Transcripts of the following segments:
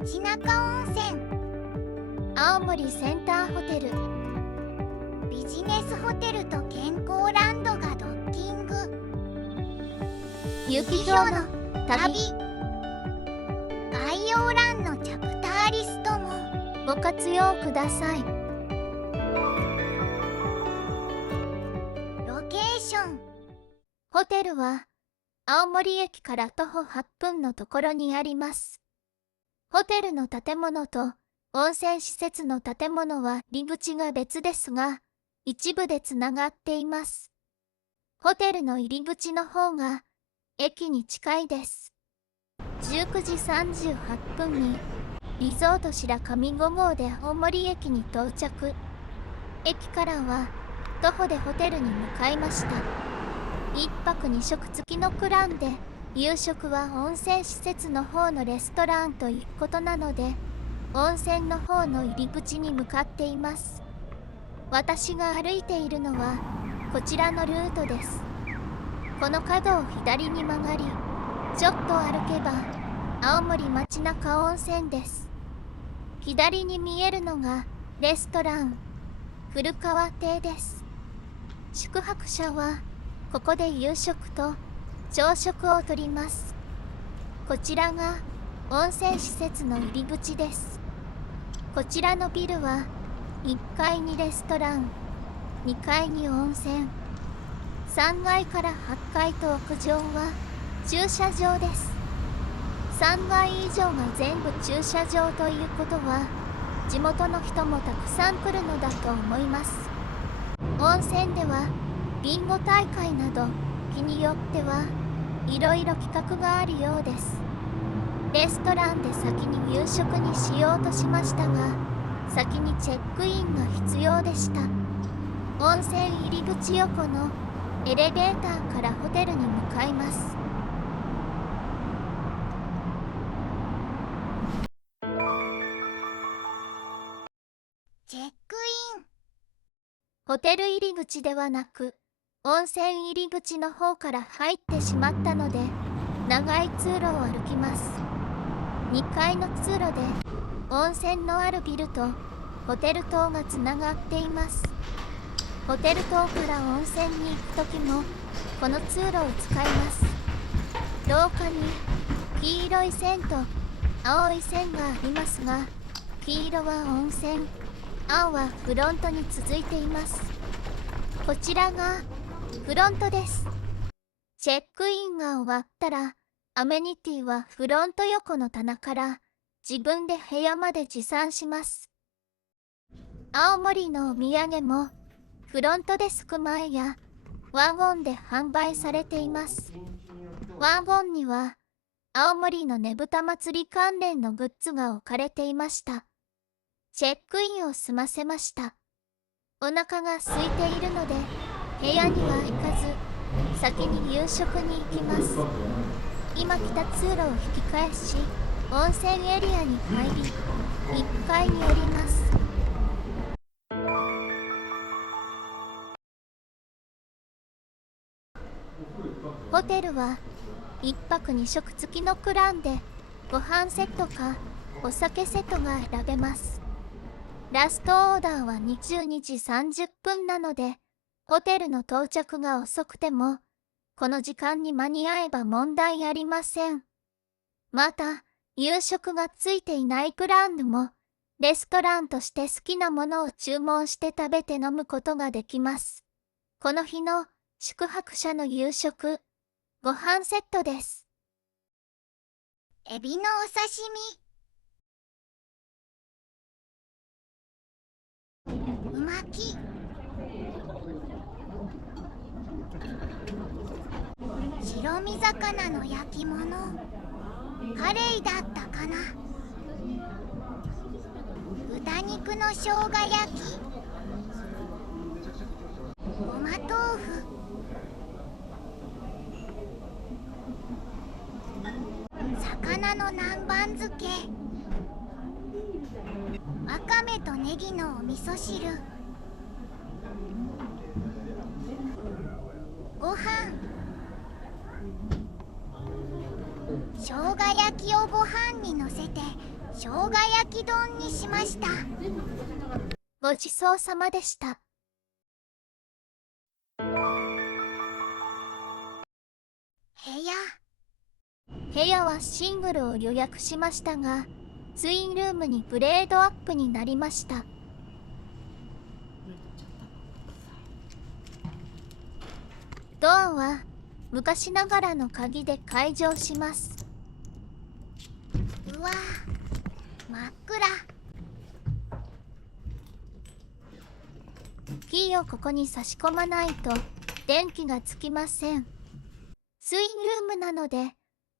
街中温泉、青森センターホテル、ビジネスホテルと健康ランドがドッキング。ユキヒョウの旅、概要欄のチャプターリストもご活用ください。ロケーション。ホテルは青森駅から徒歩8分のところにあります。ホテルの建物と温泉施設の建物は入り口が別ですが、一部でつながっています。ホテルの入り口の方が駅に近いです。19時38分にリゾート白神5号で青森駅に到着。駅からは徒歩でホテルに向かいました。1泊2食付きのプランで、夕食は温泉施設の方のレストランということなので、温泉の方の入り口に向かっています。私が歩いているのはこちらのルートです。この角を左に曲がり、ちょっと歩けば青森街中温泉です。左に見えるのがレストラン古川亭です。宿泊者はここで夕食と朝食をとります。こちらが温泉施設の入り口です。こちらのビルは1階にレストラン、2階に温泉、3階から8階と屋上は駐車場です。3階以上が全部駐車場ということは、地元の人もたくさん来るのだと思います。温泉ではビンゴ大会など日によってはいろいろ企画があるようです。レストランで先に夕食にしようとしましたが、先にチェックインが必要でした。温泉入り口横のエレベーターからホテルに向かいます。チェックイン。ホテル入り口ではなく、温泉入り口の方から入ってしまったので、長い通路を歩きます。2階の通路で温泉のあるビルとホテル棟がつながっています。ホテル棟から温泉に行く時もこの通路を使います。廊下に黄色い線と青い線がありますが、黄色は温泉、青はフロントに続いています。こちらがフロントです。チェックインが終わったら、アメニティはフロント横の棚から自分で部屋まで持参します。青森のお土産もフロントデスク前やワゴンで販売されています。ワゴンには青森のねぶた祭り関連のグッズが置かれていました。チェックインを済ませました。お腹が空いているので部屋には行かず、先に夕食に行きます。今来た通路を引き返し、温泉エリアに入り、1階に降ります。ホテルは1泊2食付きのプランで、ご飯セットかお酒セットが選べます。ラストオーダーは22時30分なので、ホテルの到着が遅くてもこの時間に間に合えば問題ありません。また夕食がついていないプランでもレストランとして好きなものを注文して食べて飲むことができます。この日の宿泊者の夕食、ご飯セットです。エビのお刺身、う巻き、白身魚の焼き物、カレイだったかな。豚肉の生姜焼き、ごま豆腐、魚の南蛮漬け、わかめとネギのお味噌汁、ご飯、生姜焼きをご飯にのせて生姜焼き丼にしました。ごちそうさまでした。部屋はシングルを予約しましたが、ツインルームにグレードアップになりました。ドアは昔ながらの鍵で開錠します。うわー、真っ暗。キーをここに差し込まないと電気がつきません。ツインルームなので、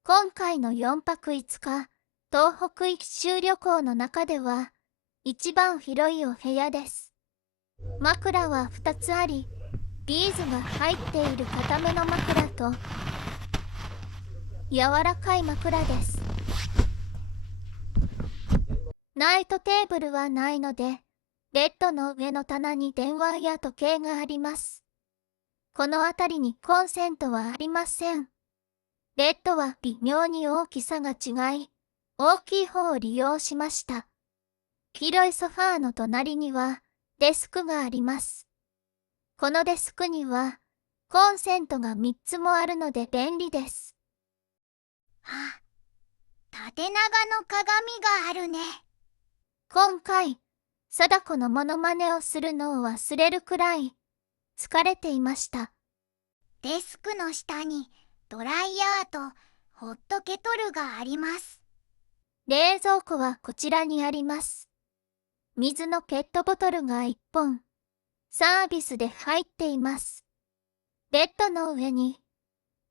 今回の4泊5日東北一周旅行の中では一番広いお部屋です。枕は2つあり、ビーズが入っている固めの枕と柔らかい枕です。ナイトテーブルはないので、ベッドの上の棚に電話や時計があります。この辺りにコンセントはありません。ベッドは微妙に大きさが違い、大きい方を利用しました。広いソファーの隣にはデスクがあります。このデスクにはコンセントが3つもあるので便利です。縦長の鏡があるね。今回、貞子のモノマネをするのを忘れるくらい疲れていました。デスクの下にドライヤーとホットケトルがあります。冷蔵庫はこちらにあります。水のペットボトルが1本、サービスで入っています。ベッドの上に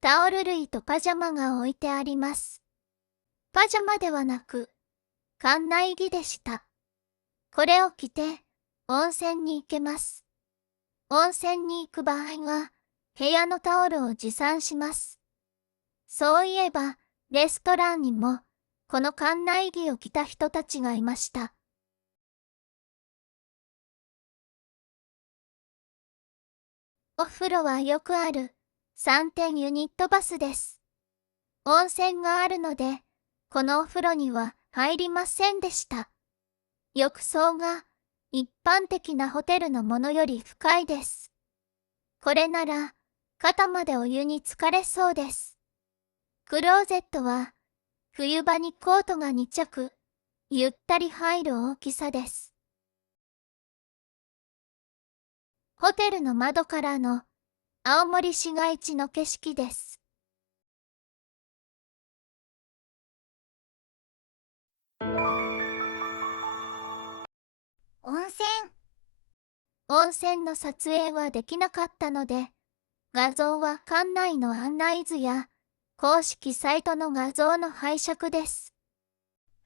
タオル類とパジャマが置いてあります。パジャマではなく、館内着でした。これを着て温泉に行けます。温泉に行く場合は、部屋のタオルを持参します。そういえば、レストランにも、この館内着を着た人たちがいました。お風呂はよくある3点ユニットバスです。温泉があるので、このお風呂には入りませんでした。浴槽が一般的なホテルのものより深いです。これなら肩までお湯に浸かれそうです。クローゼットは冬場にコートが2着、ゆったり入る大きさです。ホテルの窓からの青森市街地の景色です。温泉の撮影はできなかったので、画像は館内の案内図や公式サイトの画像の拝借です。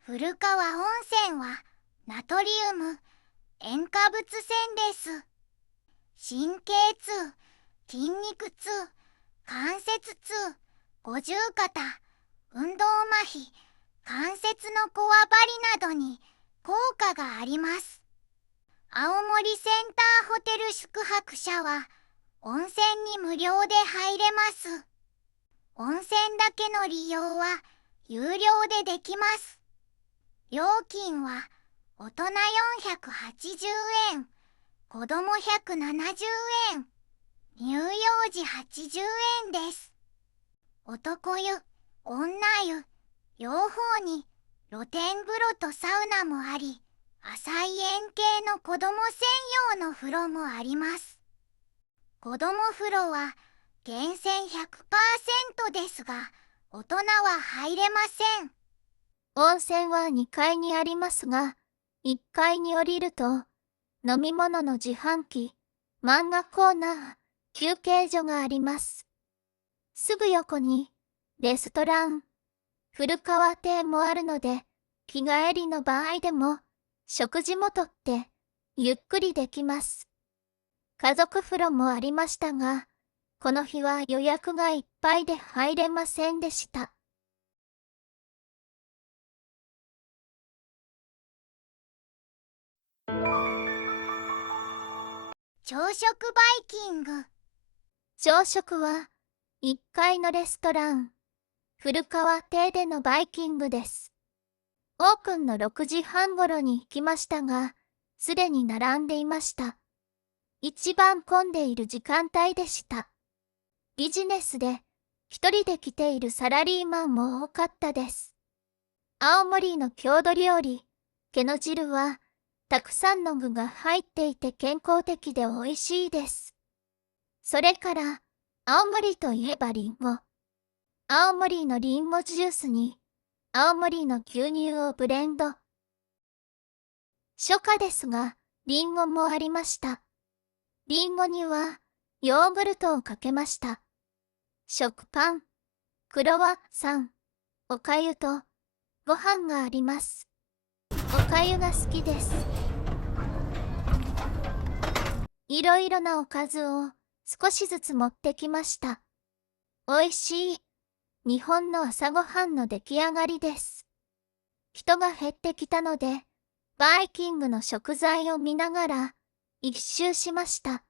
古川温泉はナトリウム、塩化物泉です。神経痛、筋肉痛、関節痛、五十肩、運動麻痺、関節のこわばりなどに効果があります。青森センターホテル宿泊者は温泉に無料で入れます。温泉だけの利用は有料でできます。料金は大人480円、子供170円、乳幼児80円です。男湯、女湯、両方に露天風呂とサウナもあり、浅い円形の子供専用の風呂もあります。子供風呂は源泉100%ですが、大人は入れません。温泉は2階にありますが、1階に降りると、飲み物の自販機、漫画コーナー、休憩所があります。すぐ横にレストラン、古川亭もあるので、日帰りの場合でも食事もとってゆっくりできます。家族風呂もありましたが、この日は予約がいっぱいで入れませんでした。朝食バイキング。朝食は1階のレストラン、古川亭でのバイキングです。オープンの6時半頃に行きましたが、すでに並んでいました。一番混んでいる時間帯でした。ビジネスで一人で来ているサラリーマンも多かったです。青森の郷土料理、けの汁は、たくさんの具が入っていて健康的で美味しいです。それから、青森といえばリンゴ。青森のリンゴジュースに、青森の牛乳をブレンド。初夏ですが、リンゴもありました。リンゴには、ヨーグルトをかけました。食パン、クロワッサン、おかゆと、ご飯があります。おかゆが好きです。いろいろなおかずを少しずつ持ってきました。おいしい日本の朝ごはんの出来上がりです。人が減ってきたので、バイキングの食材を見ながら一周しました。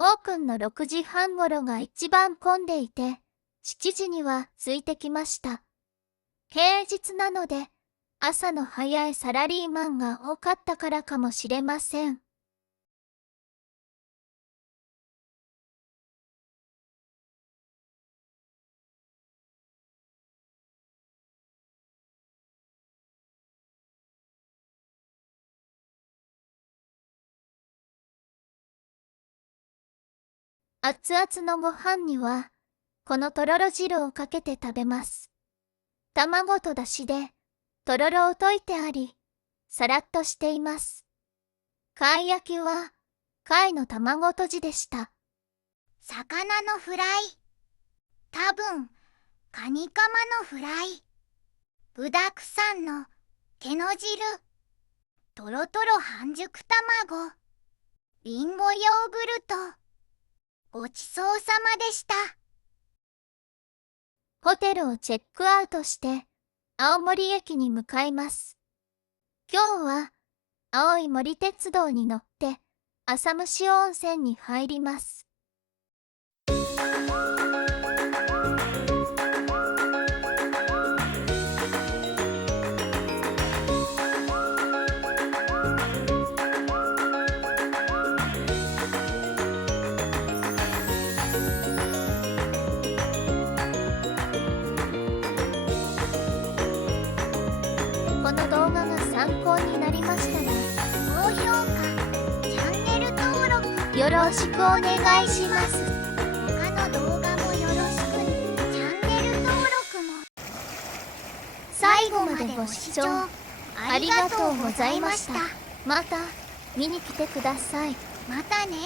オープンの6時半頃が一番混んでいて、7時には空いてきました。平日なので、朝の早いサラリーマンが多かったからかもしれません。熱々のご飯には、このとろろ汁をかけて食べます。卵とだしで、とろろを溶いてあり、さらっとしています。貝焼きは、貝の卵とじでした。魚のフライ。多分、カニカマのフライ。具だくさんのけの汁。とろとろ半熟卵。りんごヨーグルト。ごちそうさまでした。ホテルをチェックアウトして、青森駅に向かいます。今日は、青い森鉄道に乗って、浅虫温泉に入ります。この動画が参考になりましたら、高評価、チャンネル登録よろしくお願いします。他の動画もよろしく。チャンネル登録も。最後までご視聴ありがとうございました。また見に来てください。またね。